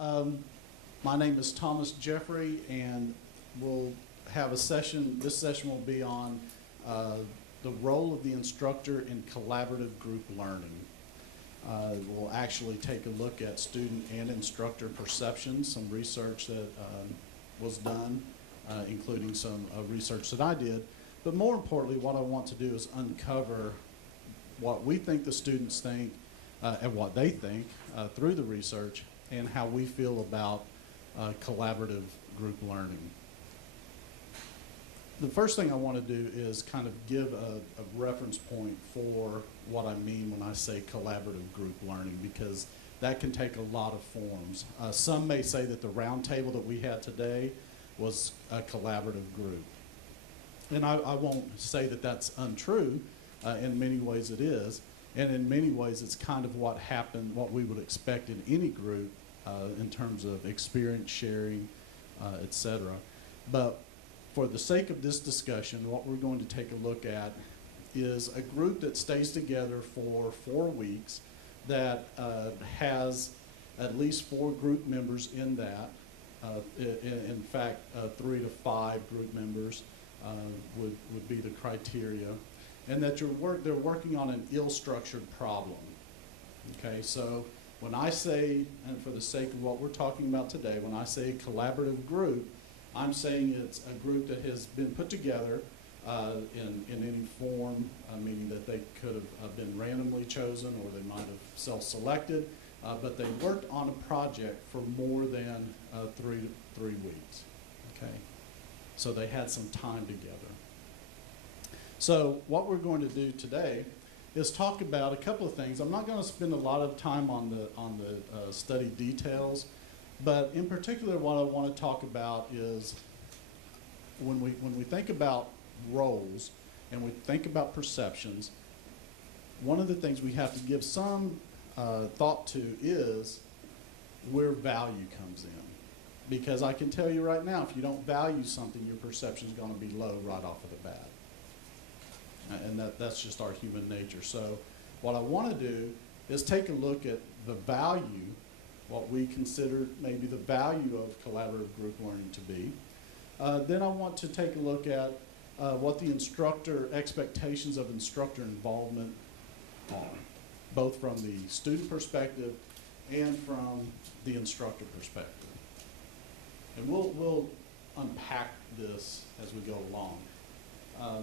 My name is Thomas Jeffrey, and we'll have a session. This session will be on the role of the instructor in collaborative group learning. We'll actually take a look at student and instructor perceptions, some research that was done, including some research that I did. But more importantly, what I want to do is uncover what we think the students think and what they think through the research, and how we feel about collaborative group learning. The first thing I want to do is kind of give a reference point for what I mean when I say collaborative group learning, because that can take a lot of forms. Some may say that the round table that we had today was a collaborative group. And I won't say that that's untrue. In many ways it is. And in many ways it's kind of what happened, what we would expect in any group in terms of experience sharing, etc. But for the sake of this discussion, what we're going to take a look at is a group that stays together for 4 weeks that has at least 4 group members in that. In fact, 3 to 5 group members would be the criteria. And that they're working on an ill-structured problem. Okay, so when I say, and for the sake of what we're talking about today, when I say collaborative group, I'm saying it's a group that has been put together in any form, meaning that they could have been randomly chosen or they might have self-selected, but they worked on a project for more than 3 weeks. Okay, so they had some time together. So what we're going to do today is talk about a couple of things. I'm not going to spend a lot of time on the study details, but in particular what I want to talk about is when we think about roles and we think about perceptions, one of the things we have to give some thought to is where value comes in. Because I can tell you right now, if you don't value something, your perception is going to be low right off of the bat. And that's just our human nature. So what I want to do is take a look at the value, what we consider maybe the value of collaborative group learning to be. Then I want to take a look at what the instructor expectations of instructor involvement are, both from the student perspective and from the instructor perspective. And we'll unpack this as we go along.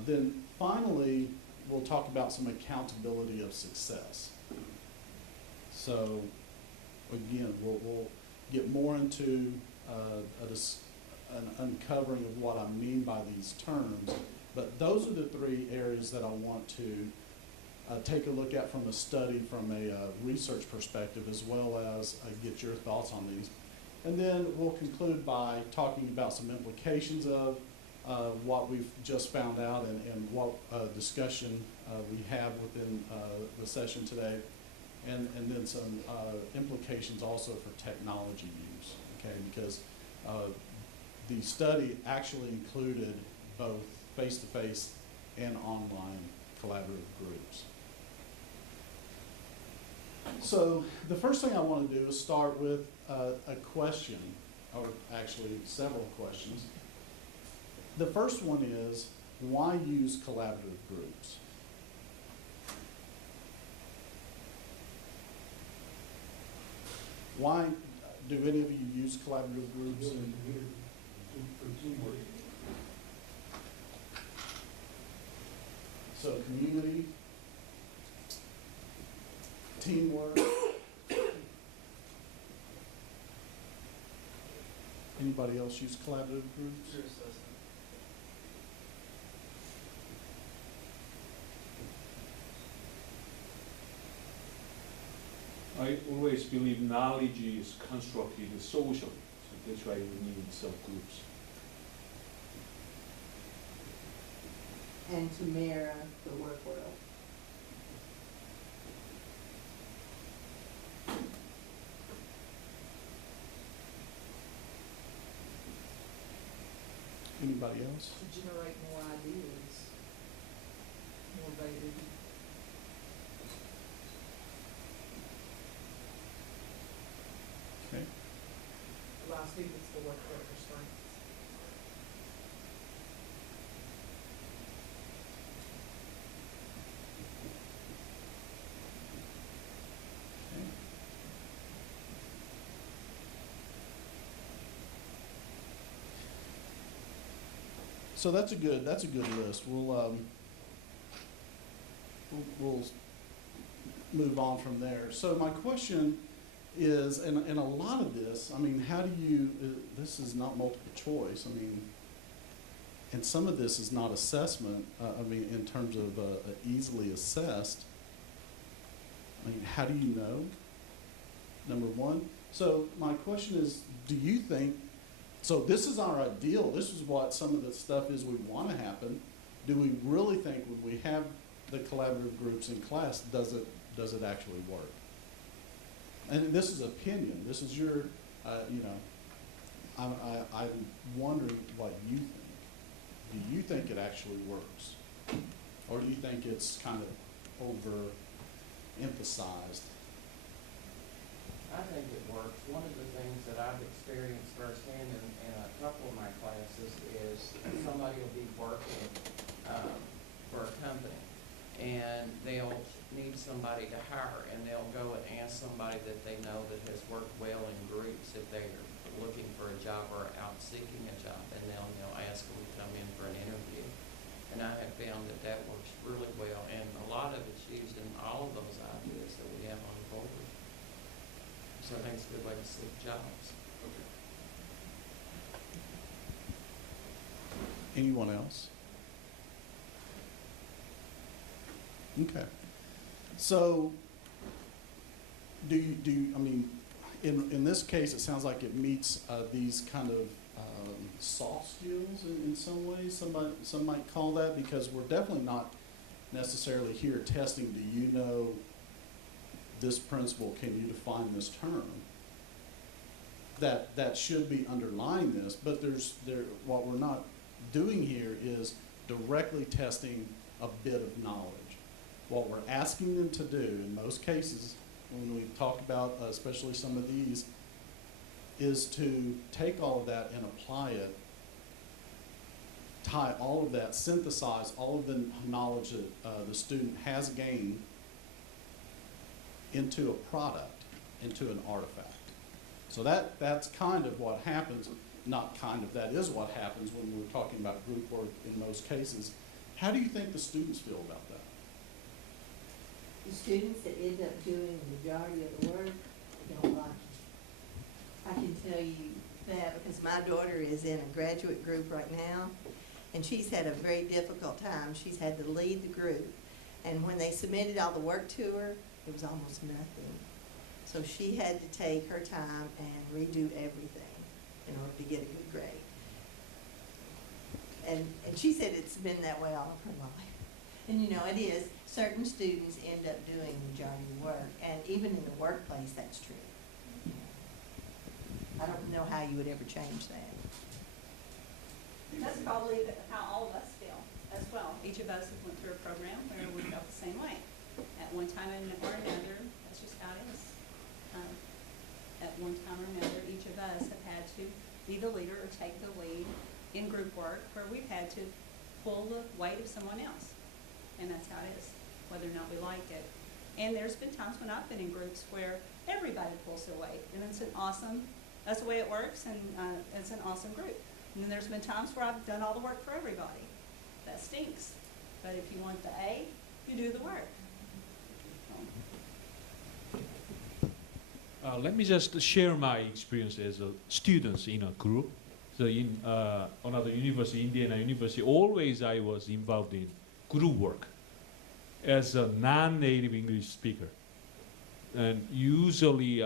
Then finally, we'll talk about some accountability of success. So again, we'll get more into an uncovering of what I mean by these terms. But those are the 3 areas that I want to take a look at from a study, from a research perspective, as well as get your thoughts on these. And then we'll conclude by talking about some implications of what we've just found out and what discussion we have within the session today, and then some implications also for technology use, okay, because the study actually included both face-to-face and online collaborative groups. So the first thing I want to do is start with a question, or actually several questions. The first one is, why use collaborative groups? Why do any of you use collaborative groups? For teamwork. So community, teamwork. Anybody else use collaborative groups? I always believe knowledge is constructed socially, so that's why we need subgroups. And to mirror the work world. Anybody else? To generate more ideas, more varied. Okay. students to work with their strengths. So that's a good list. We'll move on from there. So my question is, and a lot of this, I mean, how do you, this is not multiple choice, I mean, and some of this is not assessment, I mean, in terms of easily assessed. I mean, how do you know? Number one. So my question is, do you think, so this is our ideal, this is what some of the stuff is we want to happen. Do we really think when we have the collaborative groups in class, does it actually work? And this is opinion. This is your, you know, I'm wondering what you think. Do you think it actually works? Or do you think it's kind of overemphasized? I think it works. One of the things that I've experienced firsthand in a couple of my classes is somebody will be working for a company, and they'll need somebody to hire, and they'll go and ask somebody that they know that has worked well in groups if they're looking for a job or out seeking a job, and they'll ask them to come in for an interview. And I have found that that works really well, and a lot of it's used in all of those ideas that we have on the board. So I think it's a good way to seek jobs. Anyone else? Okay. So, do you, I mean, in this case, it sounds like it meets these kind of soft skills in some ways, some might call that, because we're definitely not necessarily here testing, do you know this principle, can you define this term? That should be underlying this, but what we're not doing here is directly testing a bit of knowledge. What we're asking them to do, in most cases, when we talk about especially some of these, is to take all of that and apply it, tie all of that, synthesize all of the knowledge that the student has gained into a product, into an artifact. So that's kind of what happens, not kind of, that is what happens when we're talking about group work in most cases. How do you think the students feel about that? The students that end up doing the majority of the work don't like it. I can tell you that because my daughter is in a graduate group right now, and she's had a very difficult time. She's had to lead the group, and when they submitted all the work to her, it was almost nothing. So she had to take her time and redo everything in order to get a good grade. And she said it's been that way all of her life. And you know, it is. Certain students end up doing the majority of the work, and even in the workplace, that's true. I don't know how you would ever change that. That's probably how all of us feel as well. Each of us have went through a program where we felt the same way. At one time or another, that's just how it is. At one time or another, each of us have had to be the leader or take the lead in group work where we've had to pull the weight of someone else. And that's how it is, whether or not we like it. And there's been times when I've been in groups where everybody pulls their weight, and it's an awesome, that's the way it works, and it's an awesome group. And then there's been times where I've done all the work for everybody. That stinks. But if you want the A, you do the work. Let me just share my experience as a student in a group. So in another university, Indiana University, always I was involved in group work as a non-native English speaker. And usually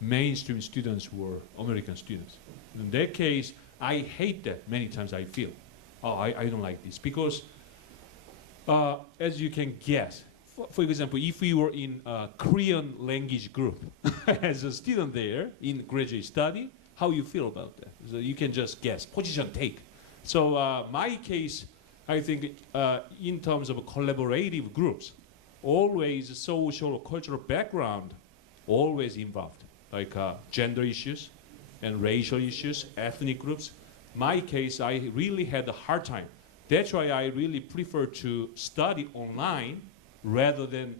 mainstream students were American students. In that case, I hate that many times I feel. Oh, I don't like this. Because as you can guess, for example, if you were in a Korean language group as a student there in graduate study, how you feel about that? So you can just guess, position take. So my case, I think in terms of collaborative groups, always social or cultural background, always involved, like gender issues, and racial issues, ethnic groups. My case, I really had a hard time. That's why I really prefer to study online rather than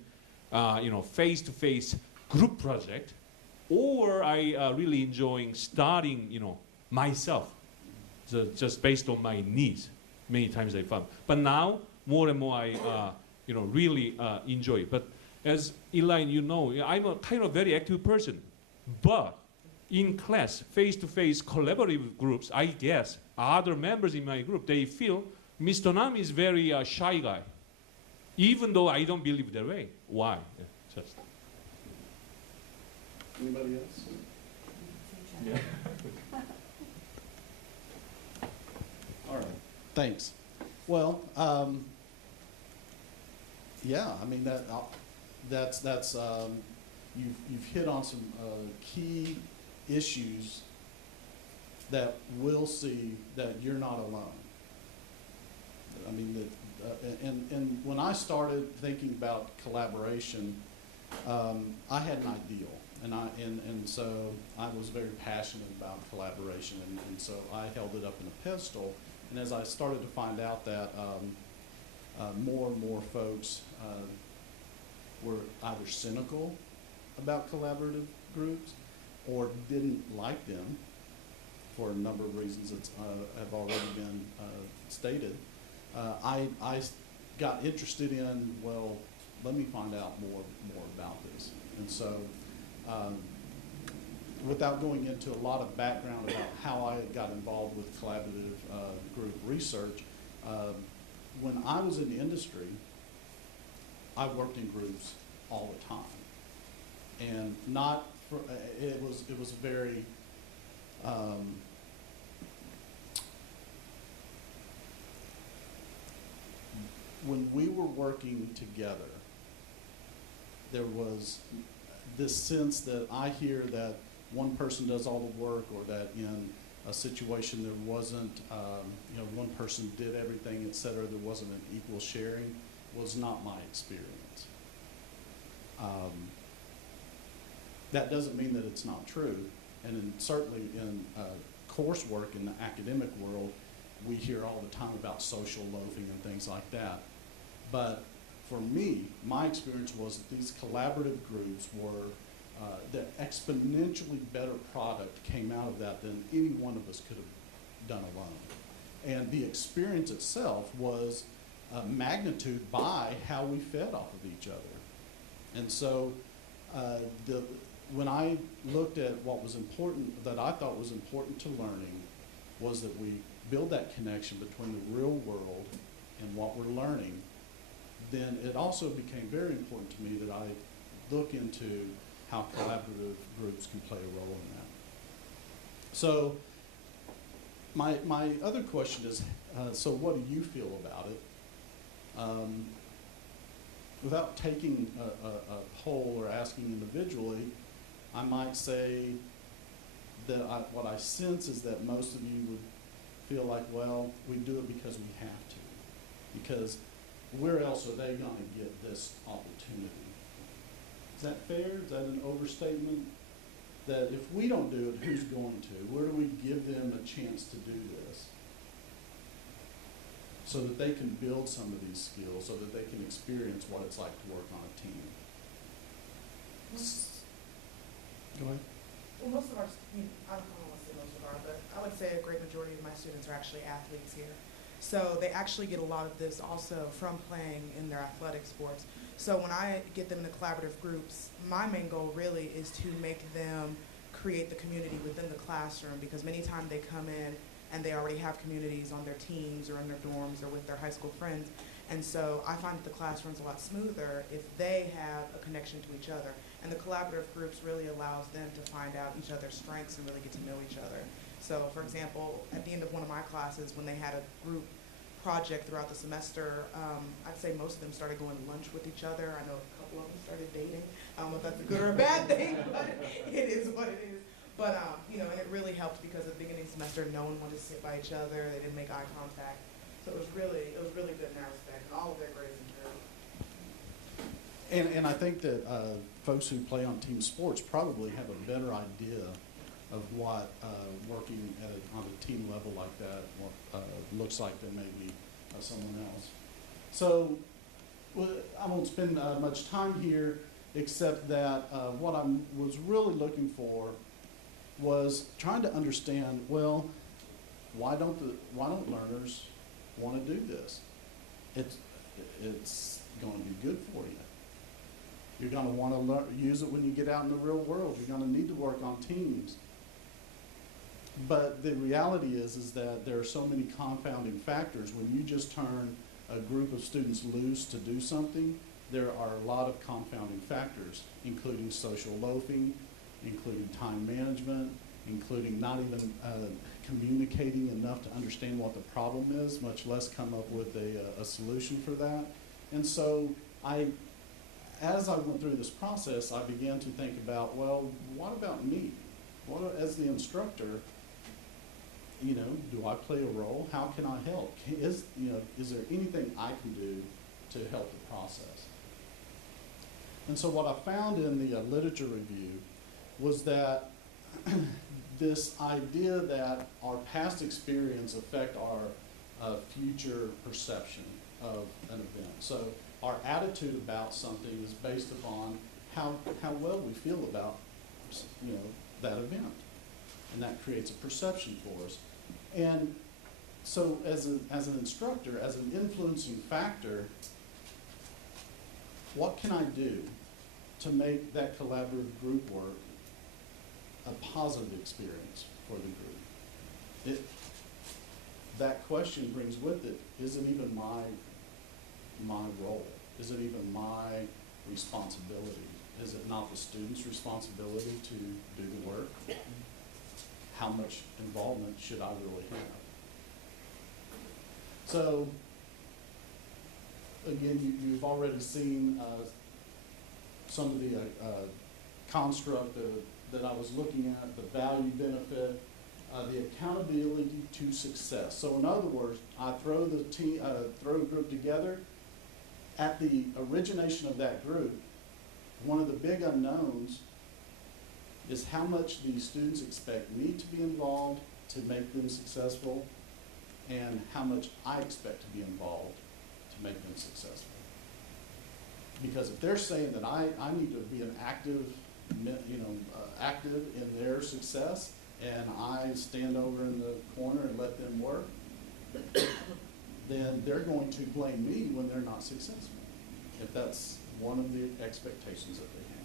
face-to-face group project. Or I really enjoying studying myself, so just based on my needs. Many times I found. But now, more and more I really enjoy it. But as Elaine, I'm a kind of very active person. But in class, face-to-face collaborative groups, I guess other members in my group, they feel Mr. Nam is very shy guy. Even though I don't believe that way. Why? Yeah, just. Anybody else? Yeah. All right, thanks. Well, yeah, I mean that's you've hit on some key issues that we'll see that you're not alone. I mean and when I started thinking about collaboration, I had an ideal. And so I was very passionate about collaboration, and so I held it up in a pedestal. And as I started to find out that more and more folks were either cynical about collaborative groups or didn't like them for a number of reasons that have already been stated, I got interested in, well, let me find out more about this. And so without going into a lot of background about how I got involved with collaborative group research, when I was in the industry, I worked in groups all the time, and not for, it was very when we were working together, there was this sense that I hear that one person does all the work, or that in a situation there wasn't, one person did everything, et cetera, there wasn't an equal sharing, was not my experience. That doesn't mean that it's not true, and certainly in coursework in the academic world, we hear all the time about social loafing and things like that. But for me, my experience was that these collaborative groups were, that exponentially better product came out of that than any one of us could have done alone. And the experience itself was magnitude by how we fed off of each other. And so when I looked at what was important, that I thought was important to learning, was that we build that connection between the real world and what we're learning. Then it also became very important to me that I look into how collaborative groups can play a role in that. So my other question is, so what do you feel about it? Without taking a poll or asking individually, I might say that what I sense is that most of you would feel like, well, we do it because we have to. Because where else are they going to get this opportunity? Is that fair? Is that an overstatement? That if we don't do it, who's going to? Where do we give them a chance to do this? So that they can build some of these skills, so that they can experience what it's like to work on a team. Go ahead. Well, most of our, I don't want to say most of our, but I would say a great majority of my students are actually athletes here. So they actually get a lot of this also from playing in their athletic sports. So when I get them into collaborative groups, my main goal really is to make them create the community within the classroom, because many times they come in and they already have communities on their teams or in their dorms or with their high school friends. And so I find that the classroom's a lot smoother if they have a connection to each other. And the collaborative groups really allows them to find out each other's strengths and really get to know each other. So for example, at the end of one of my classes, when they had a group project throughout the semester, I'd say most of them started going to lunch with each other. I know a couple of them started dating. I don't know if that's a good or a bad thing, but it is what it is. But, and it really helped because at the beginning of the semester, no one wanted to sit by each other. They didn't make eye contact. So it was really good in that respect. And all of their grades improved. And I think that folks who play on team sports probably have a better idea of what working on a team level like that looks like than maybe someone else. So well, I won't spend much time here, except that what I was really looking for was trying to understand, well, why don't learners want to do this? It's going to be good for you. You're going to want to use it when you get out in the real world. You're going to need to work on teams. But the reality is that there are so many confounding factors. When you just turn a group of students loose to do something, there are a lot of confounding factors, including social loafing, including time management, including not even communicating enough to understand what the problem is, much less come up with a solution for that. And so as I went through this process, I began to think about, well, what about me? As the instructor, do I play a role? How can I help? Is there anything I can do to help the process? And so what I found in the literature review was that this idea that our past experience affect our future perception of an event. So our attitude about something is based upon how well we feel about that event, and that creates a perception for us. And so as an instructor, as an influencing factor, what can I do to make that collaborative group work a positive experience for the group? That question brings with it, is it even my role? Is it even my responsibility? Is it not the student's responsibility to do the work? How much involvement should I really have? So, again, you've already seen some of the construct that I was looking at, the value benefit, the accountability to success. So in other words, I throw a group together. At the origination of that group, one of the big unknowns is how much the students expect me to be involved to make them successful, and how much I expect to be involved to make them successful. Because if they're saying that I need to be an active in their success, and I stand over in the corner and let them work, then they're going to blame me when they're not successful, if that's one of the expectations that they have.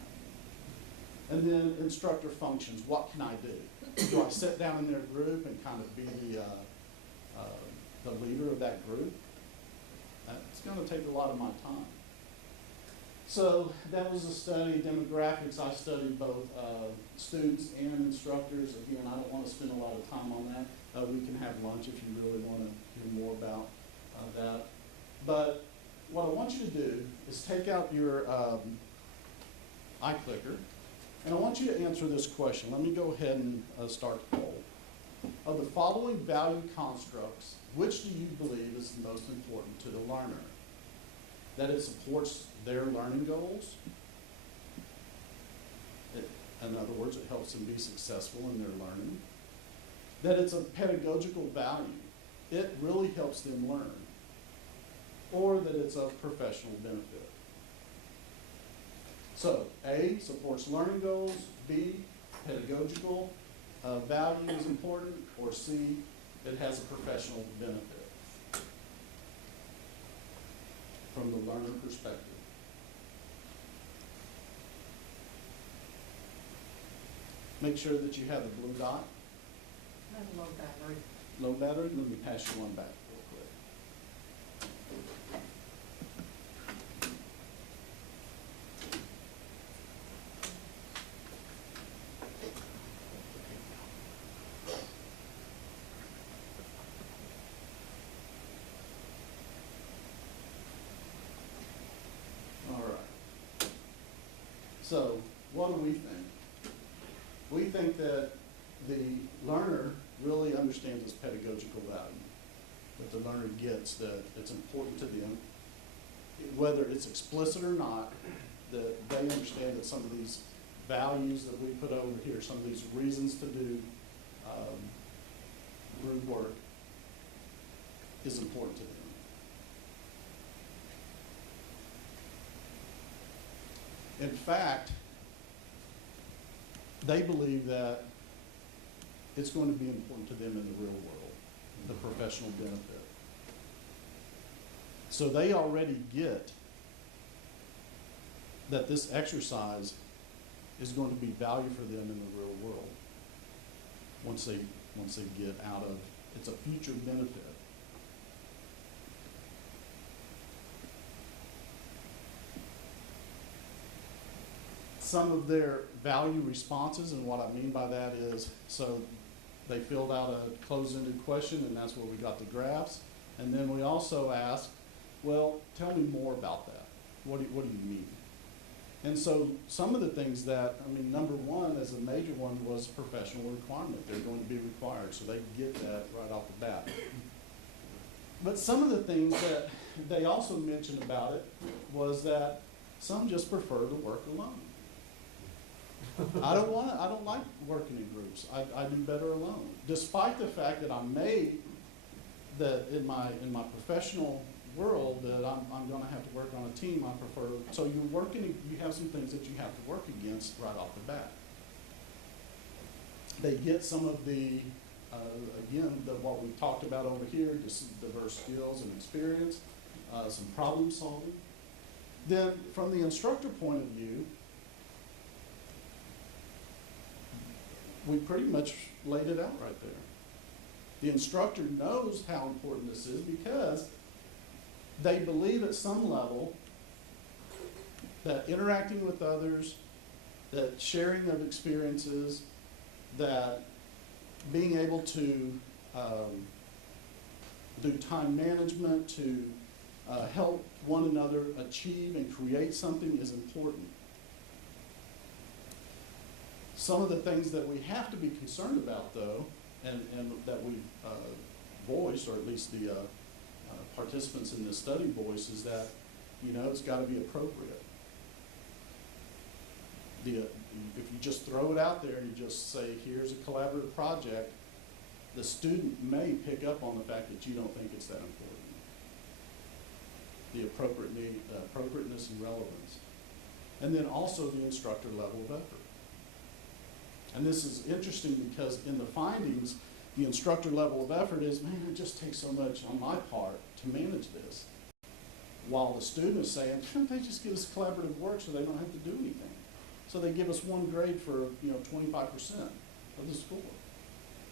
And then instructor functions, what can I do? Do I sit down in their group and kind of be the leader of that group? It's going to take a lot of my time. So that was a study, demographics. I studied both students and instructors. Again, I don't want to spend a lot of time on that. We can have lunch if you really want to hear more about that. But what I want you to do is take out your iClicker, and I want you to answer this question. Let me go ahead and start the poll. Of the following value constructs, which do you believe is the most important to the learner? That it supports their learning goals. In other words, it helps them be successful in their learning. That it's a pedagogical value. It really helps them learn. Or that it's of professional benefit. So, A, supports learning goals. B, pedagogical value is important. Or C, it has a professional benefit from the learner perspective. Make sure that you have the blue dot. I have low battery. Low battery. Let me pass you one back real quick. All right. So, what do we think? We think that the learner really understands this pedagogical value, that the learner gets that it's important to them, whether it's explicit or not, that they understand that some of these values that we put over here, some of these reasons to do group work is important to them. In fact, they believe that it's going to be important to them in the real world, the professional benefit. So they already get that this exercise is going to be value for them in the real world once they get out of, it's a future benefit. Some of their value responses, and what I mean by that is, so they filled out a closed-ended question, and that's where we got the graphs. And then we also asked, well, tell me more about that. What do you mean? And so some of the things that, I mean, number one, as a major one, was professional requirement. They're going to be required, so they get that right off the bat. But some of the things that they also mentioned about it was that some just prefer to work alone. I don't like working in groups. I do better alone. Despite the fact that I'm made that in my professional world that I'm going to have to work on a team, I prefer. So you're working, you have some things that you have to work against right off the bat. They get some of the, again, what we talked about over here, just diverse skills and experience, some problem solving. Then from the instructor point of view, we pretty much laid it out right there. The instructor knows how important this is because they believe at some level that interacting with others, that sharing of experiences, that being able to do time management, to help one another achieve and create something is important. Some of the things that we have to be concerned about, though, and that we've voiced, or at least the participants in this study voice, is that, it's got to be appropriate. If you just throw it out there and you just say, here's a collaborative project, the student may pick up on the fact that you don't think it's that important. The appropriateness and relevance. And then also the instructor level of effort. And this is interesting because in the findings, the instructor level of effort is, man, it just takes so much on my part to manage this. While the student is saying, shouldn't they just give us collaborative work so they don't have to do anything? So they give us one grade for 25% of the score,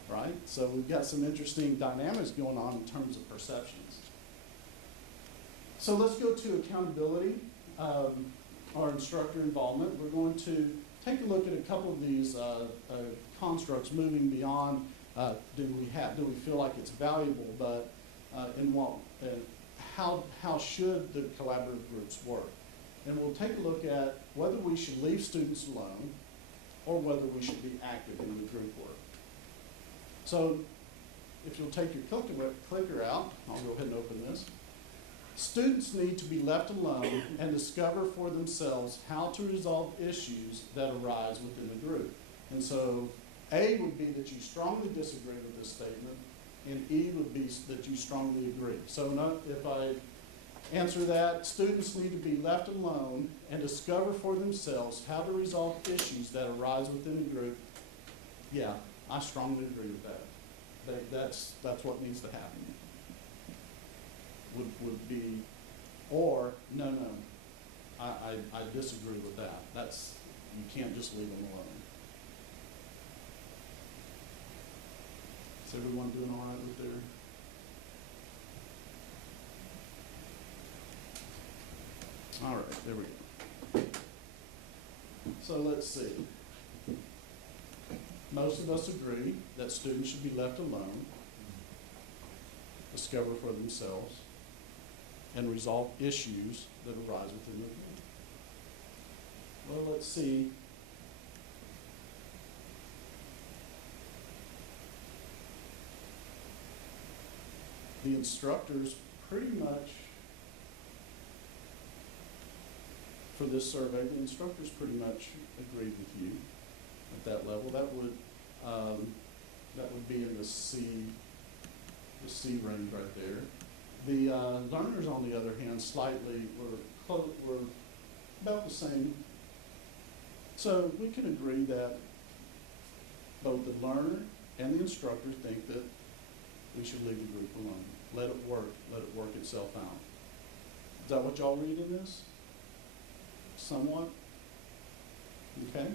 right? So we've got some interesting dynamics going on in terms of perceptions. So let's go to accountability, our instructor involvement. We're going to take a look at a couple of these constructs moving beyond do we feel like it's valuable, but how should the collaborative groups work? And we'll take a look at whether we should leave students alone or whether we should be active in the group work. So if you'll take your clicker out, I'll go ahead and open this. Students need to be left alone and discover for themselves how to resolve issues that arise within the group. And so A would be that you strongly disagree with this statement, and E would be that you strongly agree. So if I answer that, students need to be left alone and discover for themselves how to resolve issues that arise within the group. Yeah, I strongly agree with that. That's what needs to happen. Would be, or no, I disagree with that. You can't just leave them alone. Is everyone doing all right with their? All right, there we go. So let's see. Most of us agree that students should be left alone, discover for themselves, and resolve issues that arise within the group. Well, let's see. The instructors pretty much, for this survey, the instructors pretty much agreed with you at that level. That would be in the C range right there. The learners, on the other hand, slightly were about the same. So we can agree that both the learner and the instructor think that we should leave the group alone. Let it work itself out. Is that what y'all read in this? Somewhat? Okay.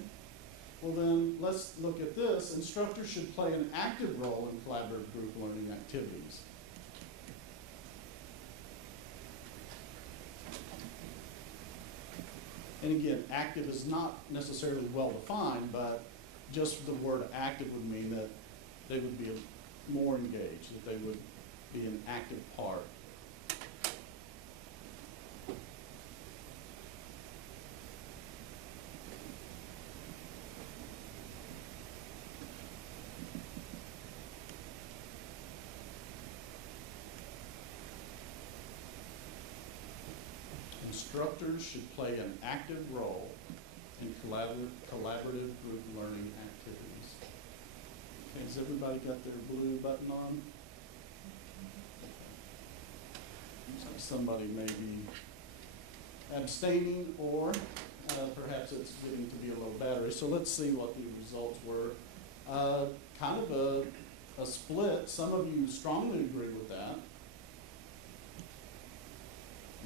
Well then, let's look at this. Instructors should play an active role in collaborative group learning activities. And again, active is not necessarily well defined, but just the word active would mean that they would be more engaged, that they would be an active part. Instructors should play an active role in collaborative group learning activities. Okay, has everybody got their blue button on? Looks like somebody may be abstaining, or perhaps it's getting to be a low battery. So let's see what the results were. Kind of a split. Some of you strongly agree with that.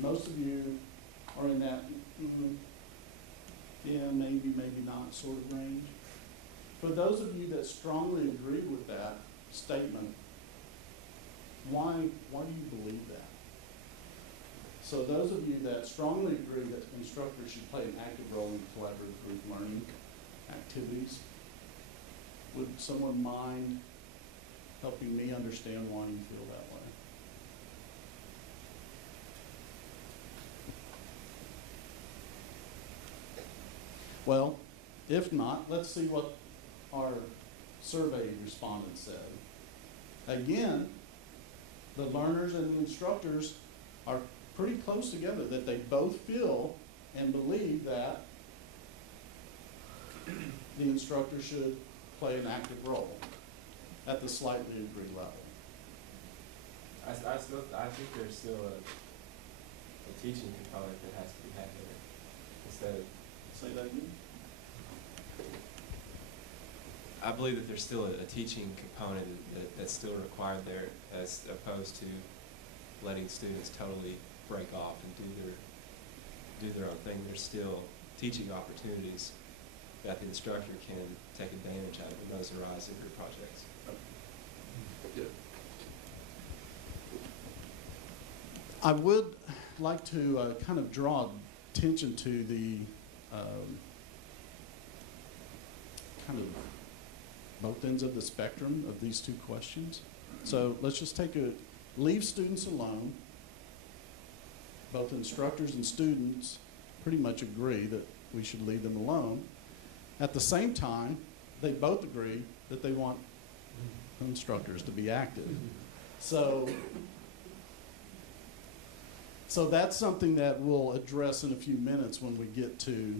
Most of you are in that, yeah, maybe, maybe not sort of range. For those of you that strongly agree with that statement, why do you believe that? So those of you that strongly agree that instructors should play an active role in collaborative group learning activities, would someone mind helping me understand why you feel that way? Well, if not, let's see what our survey respondents said. Again, the learners and the instructors are pretty close together, that they both feel and believe that the instructor should play an active role at the slightly agree level. I think there's still a teaching component that has to be had there. Instead of, Say that again? I believe that there's still a teaching component that's still required there, as opposed to letting students totally break off and do their own thing. There's still teaching opportunities that the instructor can take advantage of when those arise in group projects. Good. I would like to kind of draw attention to the kind of both ends of the spectrum of these two questions. So let's just leave students alone. Both instructors and students pretty much agree that we should leave them alone. At the same time, they both agree that they want instructors to be active. So that's something that we'll address in a few minutes when we get to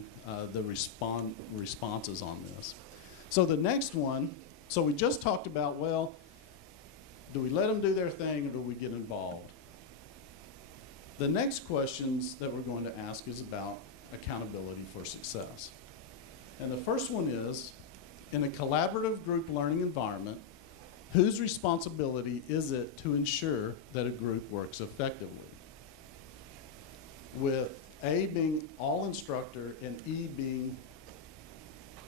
the responses on this. So the next one, so we just talked about, well, do we let them do their thing or do we get involved? The next questions that we're going to ask is about accountability for success. And the first one is, in a collaborative group learning environment, whose responsibility is it to ensure that a group works effectively? With A being all instructor and E being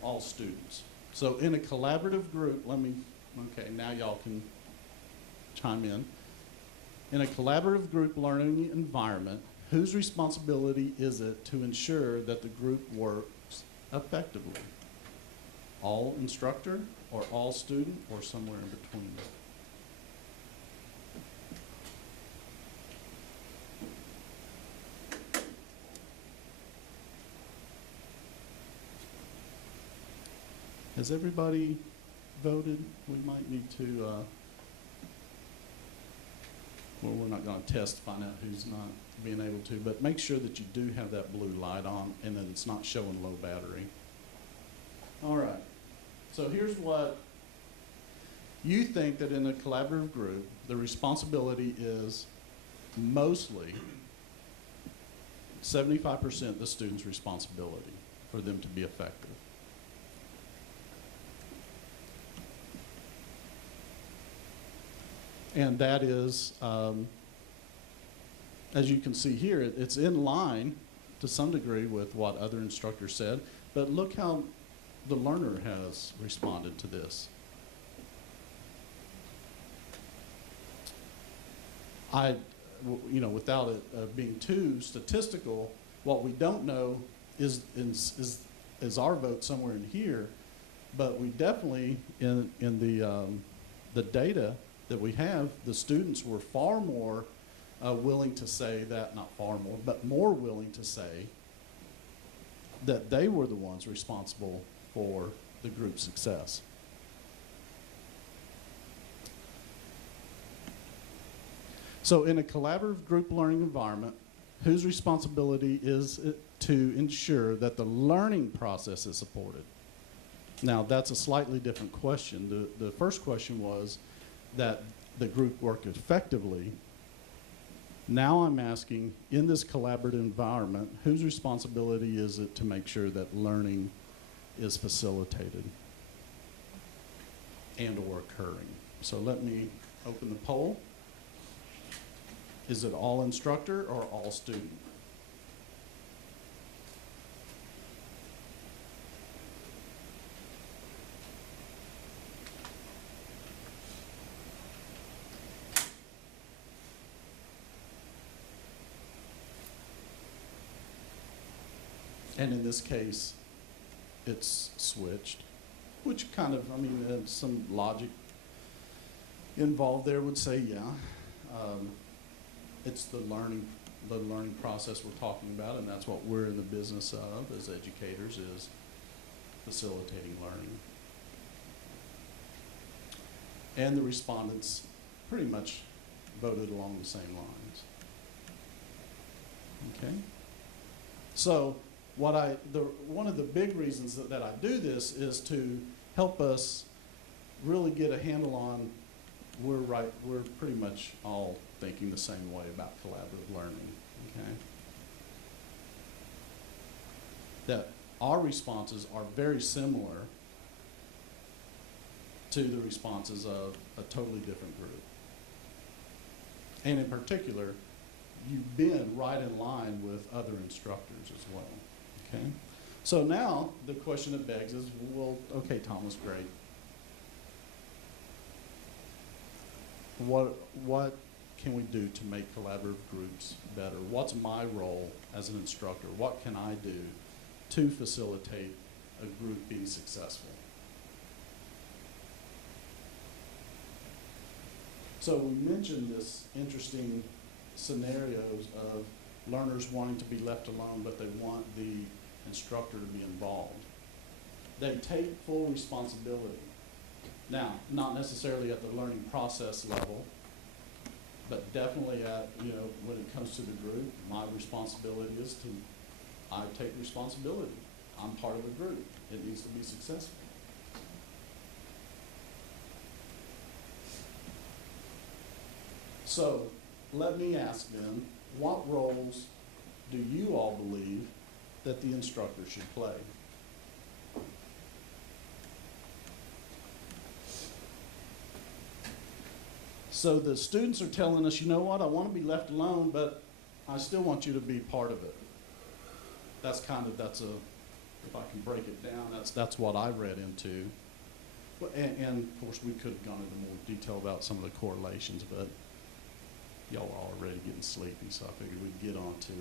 all students. So in a collaborative group, okay, now y'all can chime in. In a collaborative group learning environment, whose responsibility is it to ensure that the group works effectively? All instructor or all student or somewhere in between? Has everybody voted? We might need to well, we're not going to test to find out who's not being able to, but make sure that you do have that blue light on and that it's not showing low battery. All right, so here's what you think that in a collaborative group, the responsibility is mostly 75% the student's responsibility for them to be effective. And that is, as you can see here, it's in line to some degree with what other instructors said, but look how the learner has responded to this. Without it being too statistical, what we don't know is our vote somewhere in here, but we definitely in the data that we have, the students were far more willing to say that, not far more, but more willing to say that they were the ones responsible for the group's success. So in a collaborative group learning environment, whose responsibility is it to ensure that the learning process is supported? Now, that's a slightly different question. The first question was that the group work effectively. Now I'm asking, in this collaborative environment, whose responsibility is it to make sure that learning is facilitated and or occurring? So let me open the poll. Is it all instructor or all student? And in this case, it's switched, which kind of, some logic involved there would say, yeah. It's the learning process we're talking about, and that's what we're in the business of as educators, is facilitating learning. And the respondents pretty much voted along the same lines. Okay? So one of the big reasons that I do this is to help us really get a handle on we're pretty much all thinking the same way about collaborative learning, okay? That our responses are very similar to the responses of a totally different group. And in particular, you've been right in line with other instructors as well, okay? So now the question that begs is, well, okay, Thomas, great. What can we do to make collaborative groups better? What's my role as an instructor? What can I do to facilitate a group being successful? So we mentioned this interesting scenarios of learners wanting to be left alone, but they want the instructor to be involved. They take full responsibility. Now, not necessarily at the learning process level, but definitely at, when it comes to the group, my responsibility is I take responsibility. I'm part of a group. It needs to be successful. So, let me ask then, what roles do you all believe that the instructor should play? So the students are telling us, you know what, I want to be left alone, but I still want you to be part of it. If I can break it down, that's what I read into. And of course, we could have gone into more detail about some of the correlations, but y'all are already getting sleepy, so I figured we'd get on to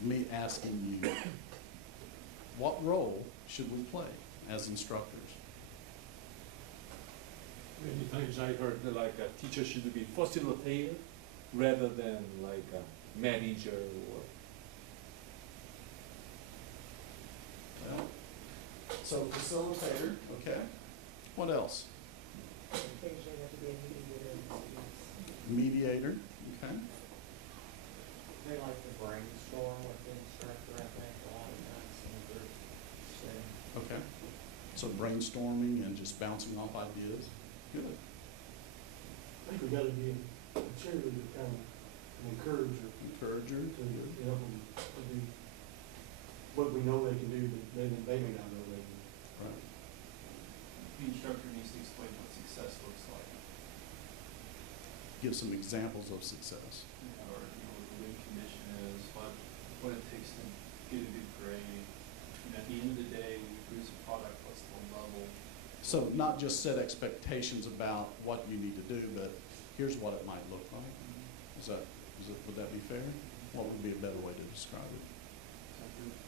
me asking you, what role should we play as instructors? Many times I heard that a teacher should be facilitator rather than like a manager or. Well, so facilitator, okay. What else? Occasionally you have to be a mediator. Mediator, Okay, They like to brainstorm with the instructor, I think, a lot of times in the group setting. okay. So brainstorming and just bouncing off ideas. Good. I think we gotta be a cheerleader, kind of an encourager Encourager. to help them do what we know they can do, but they may not know they can. Right. The instructor needs to explain what success looks like, Give some examples of success. or, what the win condition is, what it takes to get a good grade. At the end of the day, when you produce a product, what's the level? So not just set expectations about what you need to do, but here's what it might look like. Would that be fair? What would be a better way to describe it?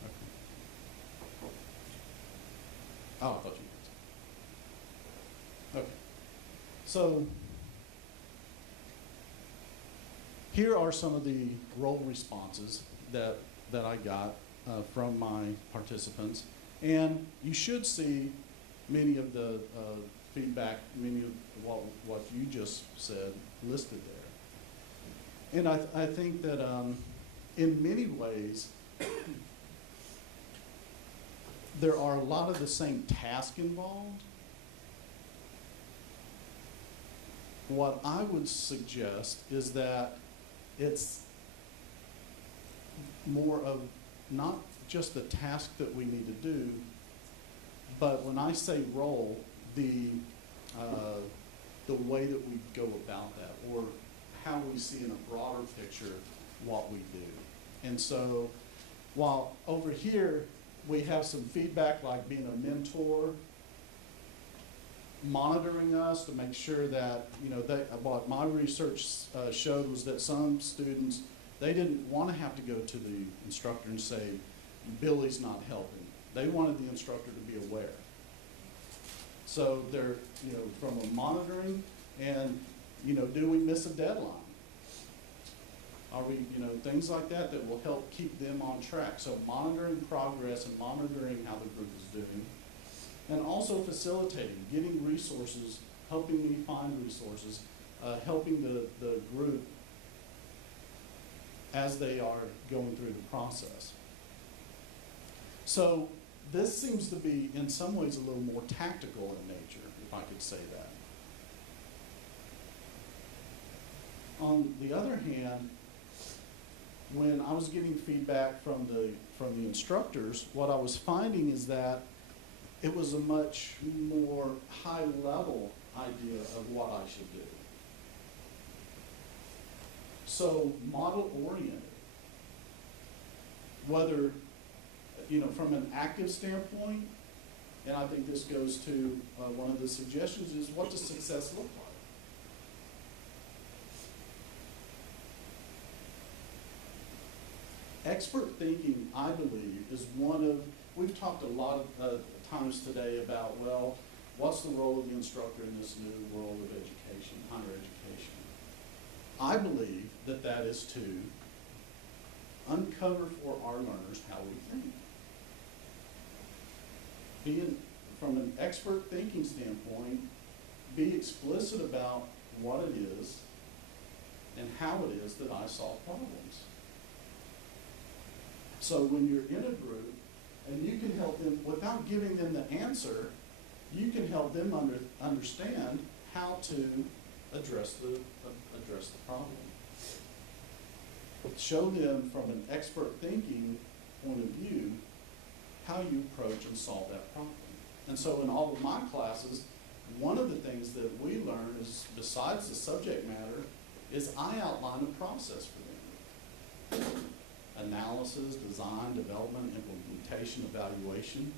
Okay. Oh, I thought you did. Okay. So here are some of the role responses that I got from my participants. And you should see many of the feedback, many of what you just said listed there. And I think that in many ways, there are a lot of the same tasks involved. What I would suggest is that it's more of not just the task that we need to do, but when I say role, the way that we go about that, or how we see in a broader picture what we do. And so while over here we have some feedback like being a mentor, monitoring us to make sure that, what my research showed was that some students, they didn't want to have to go to the instructor and say, Billy's not helping. They wanted the instructor to be aware. So they're, from a monitoring and, do we miss a deadline? Are we, things like that will help keep them on track. So monitoring progress and monitoring how the group is doing. And also facilitating, getting resources, helping me find resources, helping the group as they are going through the process. So this seems to be, in some ways, a little more tactical in nature, if I could say that. On the other hand, when I was getting feedback from the instructors, what I was finding is that it was a much more high-level idea of what I should do. So model-oriented, whether, from an active standpoint, and I think this goes to one of the suggestions is, what does success look like? Expert thinking, I believe, is we've talked a lot of times today about, well, what's the role of the instructor in this new world of education, higher education? I believe that is to uncover for our learners how we think. From an expert thinking standpoint, be explicit about what it is and how it is that I solve problems. So when you're in a group and you can help them, without giving them the answer, you can help them understand how to address the problem. Show them from an expert thinking point of view how you approach and solve that problem. And so in all of my classes, one of the things that we learn is, besides the subject matter, is I outline a process for them. Analysis, design, development, implementation, evaluation.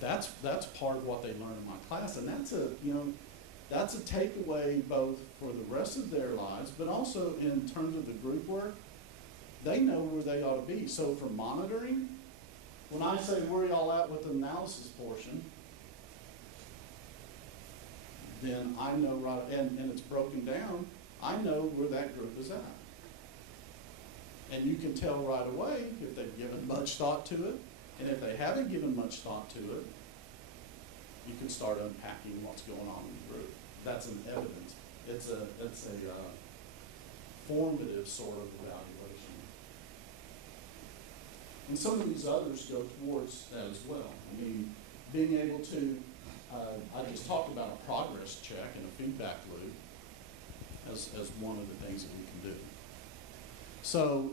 That's part of what they learn in my class, and that's a takeaway both for the rest of their lives, but also in terms of the group work. They know where they ought to be. So for monitoring, when I say where y'all at with the analysis portion, then I know and it's broken down, I know where that group is at. And you can tell right away if they've given much thought to it, and if they haven't given much thought to it, you can start unpacking what's going on in the group. That's an evidence. It's a formative sort of evaluation. And some of these others go towards that as well. I mean, being able to, I just talked about a progress check and a feedback loop as one of the things that we can do. So,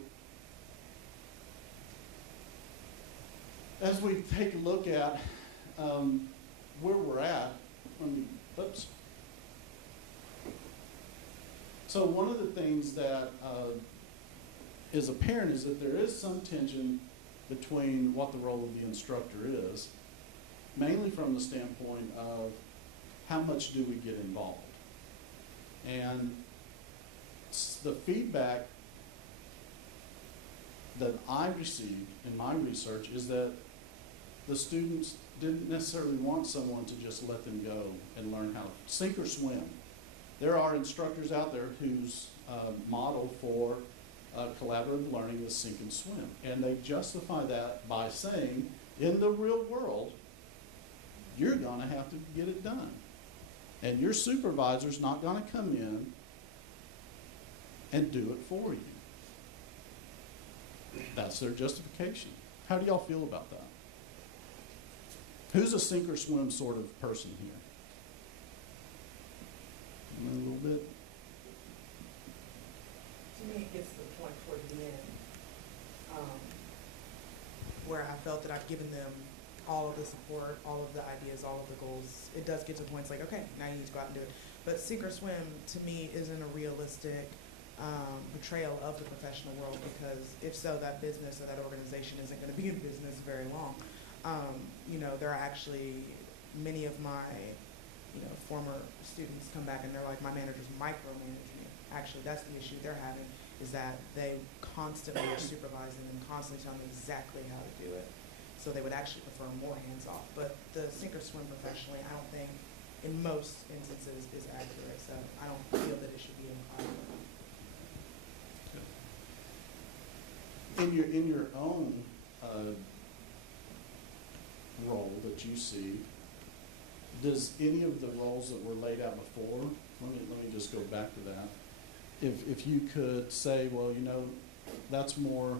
as we take a look at where we're at, oops. So one of the things that is apparent is that there is some tension between what the role of the instructor is, mainly from the standpoint of how much do we get involved. And the feedback that I received in my research is that the students didn't necessarily want someone to just let them go and learn how to sink or swim. There are instructors out there whose model for collaborative learning is sink and swim. And they justify that by saying, in the real world, you're going to have to get it done. And your supervisor's not going to come in and do it for you. That's their justification. How do y'all feel about that? Who's a sink or swim sort of person here? A little bit. To me, it gets to the point toward the end where I felt that I've given them all of the support, all of the ideas, all of the goals. It does get to the point, it's like, okay, now you need to go out and do it. But sink or swim, to me, isn't a realistic portrayal of the professional world, because if so, that business or that organization isn't going to be in business very long. There are actually many of my, former students come back and they're like, my manager's micromanaging me. Actually, that's the issue they're having, is that they constantly are supervising and constantly telling them exactly how to do it. So they would actually prefer more hands-off. But the sink or swim professionally, I don't think, in most instances, is accurate. So I don't feel that it should be implied. In your own role that you see, does any of the roles that were laid out before, let me just go back to that. If you could say, well, that's more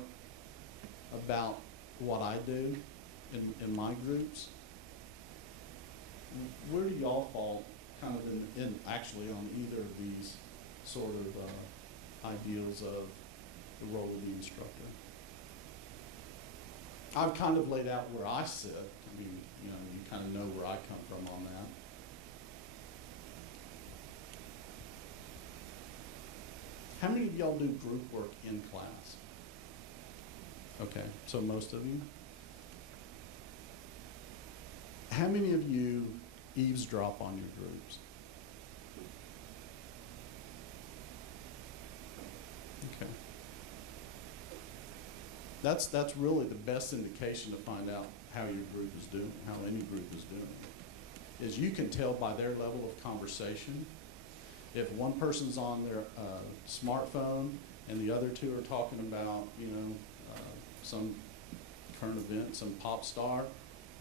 about what I do in my groups, where do y'all fall kind of in actually on either of these sort of ideals of the role of the instructor? I've kind of laid out where I sit. I mean, you kind of know where I come from on that. How many of y'all do group work in class? Okay, so most of you. How many of you eavesdrop on your groups? Okay. That's really the best indication to find out how your group is doing, how any group is doing. Is you can tell by their level of conversation. If one person's on their smartphone and the other two are talking about, some current event, some pop star,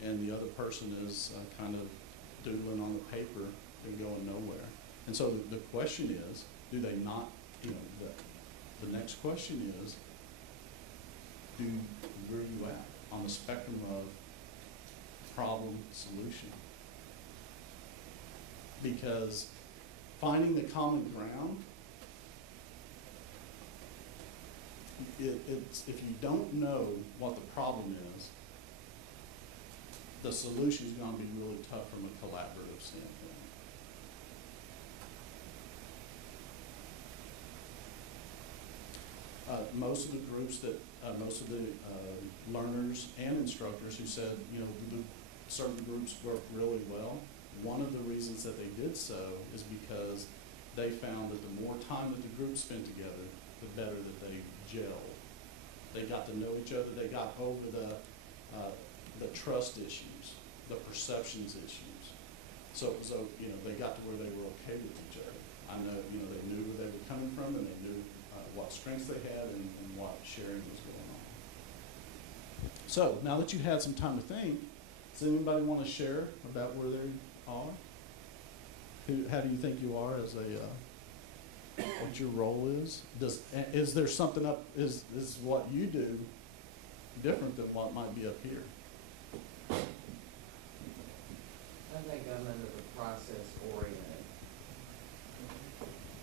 and the other person is kind of doodling on the paper, they're going nowhere. And so the question is, do they not, the next question is, where are you at on the spectrum of problem solution? Because finding the common ground, it's if you don't know what the problem is, the solution is going to be really tough from a collaborative standpoint. Most of the groups most of the learners and instructors who said, certain groups work really well, one of the reasons that they did so is because they found that the more time that the groups spent together, the better that they gelled. They got to know each other. They got over the trust issues, the perceptions issues. So they got to where they were okay with each other. I know, they knew where they were coming from, and they knew what strengths they had and what sharing was going on. So now that you had some time to think, does anybody want to share about where they are? How do you think you are as a what your role is? Is there something is what you do different than what might be up here? I think I'm under the process oriented.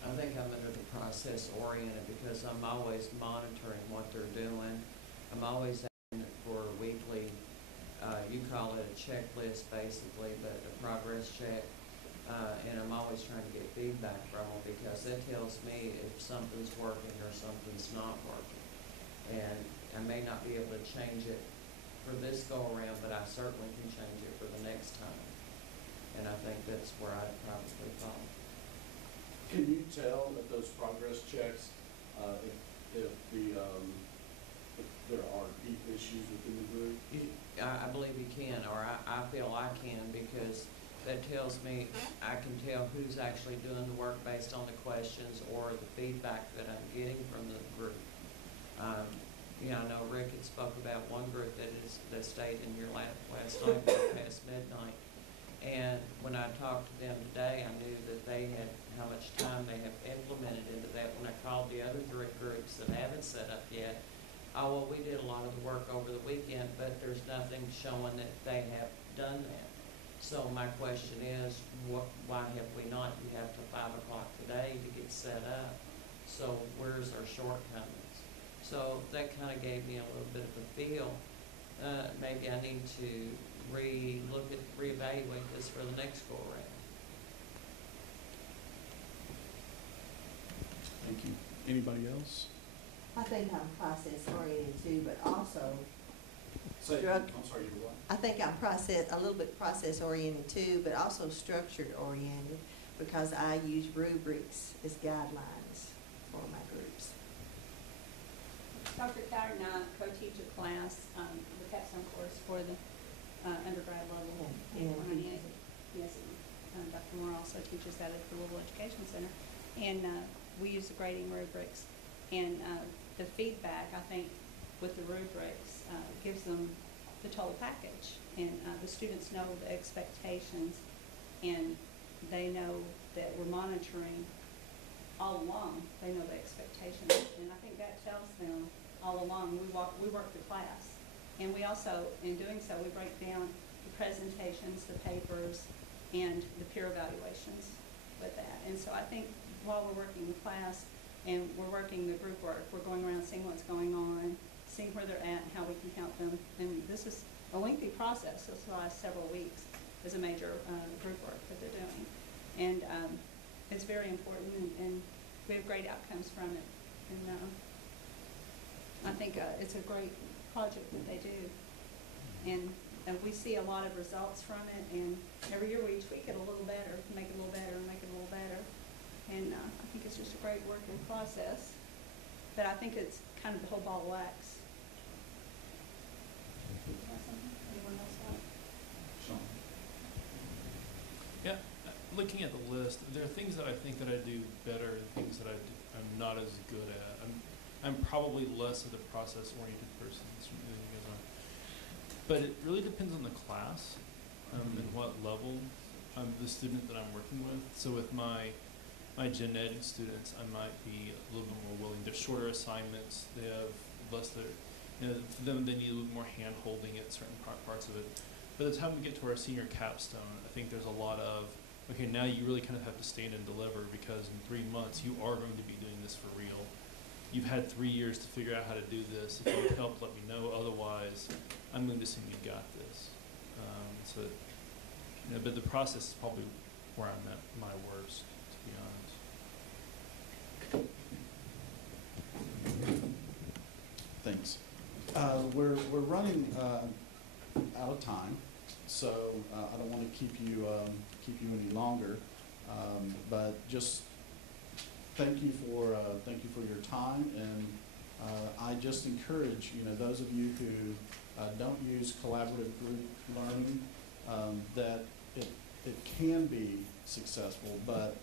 I think I'm under the process oriented because I'm always monitoring what they're doing. I'm always asking for weekly, you call it a checklist basically, but a progress check. And I'm always trying to get feedback from them because that tells me if something's working or something's not working. And I may not be able to change it for this go around, but I certainly can change it for the next time. And I think that's where I'd probably fall. Can you tell at those progress checks if there are deep issues within the group? I believe you can, or I feel I can, because that tells me I can tell who's actually doing the work based on the questions or the feedback that I'm getting from the group. You know, I know Rick had spoke about one group that stayed in here last night past midnight. And when I talked to them today, I knew that they had, how much time they have implemented into that. When I called the other groups that haven't set up yet, oh, well, we did a lot of the work over the weekend, but there's nothing showing that they have done that. So my question is, why have we not? You have till 5 o'clock today to get set up. So where's our shortcomings? So that kind of gave me a little bit of a feel. Maybe I need to reevaluate this for the next go around. Thank you. Anybody else? I think I'm process oriented too, but also, Say, Drug- I'm sorry, you what? I think I'm a little bit process oriented too, but also structured oriented because I use rubrics as guidelines for my groups. Dr. Coward and I co-teach a class, the capstone course for the undergrad level. And Yes, Dr. Moore also teaches that at the Louisville Education Center. And we use the grading rubrics. And the feedback, I think, with the rubrics gives them the total package. And the students know the expectations, and they know that we're monitoring all along. They know the expectations. And I think that tells them all along. We work the class. And we also, in doing so, we break down the presentations, the papers, and the peer evaluations with that. And so I think while we're working the class and we're working the group work, we're going around seeing what's going on, seeing where they're at and how we can help them. And this is a lengthy process. This last several weeks is a major group work that they're doing. And it's very important, and we have great outcomes from it. And I think it's a great project that they do. And we see a lot of results from it, and every year we tweak it a little better, make it a little better, make it a little better. And I think it's just a great working process. But I think it's kind of the whole ball of wax. Anyone else have? Sean? Yeah, looking at the list, there are things that I think that I do better and things that I'm not as good at. I'm probably less of the process-oriented person than you guys are. But it really depends on the class and what level the student that I'm working with. So with my gen ed students, I might be a little bit more willing. They're shorter assignments. They have less. For them, they need a little more hand-holding at certain parts of it. By the time we get to our senior capstone, I think there's a lot of, okay, now you really kind of have to stand and deliver, because in 3 months you are going to be doing this for real. You've had 3 years to figure out how to do this. If you need help, let me know. Otherwise, I'm going to assume you got this. But the process is probably where I'm at my worst, to be honest. Thanks. We're running out of time, so I don't want to keep you any longer. But just thank you for your time, and I just encourage those of you who don't use collaborative group learning, that it can be successful, but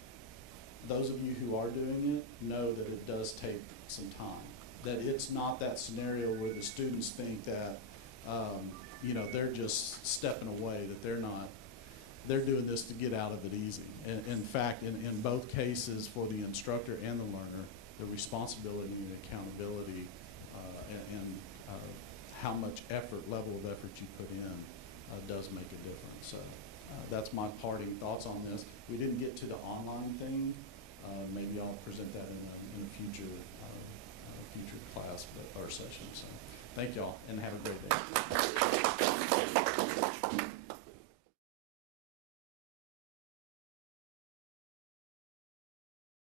those of you who are doing it know that it does take some time. That it's not that scenario where the students think that they're just stepping away, that they're not they're doing this to get out of it easy. In fact, in both cases, for the instructor and the learner, the responsibility and accountability and how much level of effort you put in does make a difference. So that's my parting thoughts on this. We didn't get to the online thing. Maybe I'll present that in a future class or session. So thank y'all and have a great day.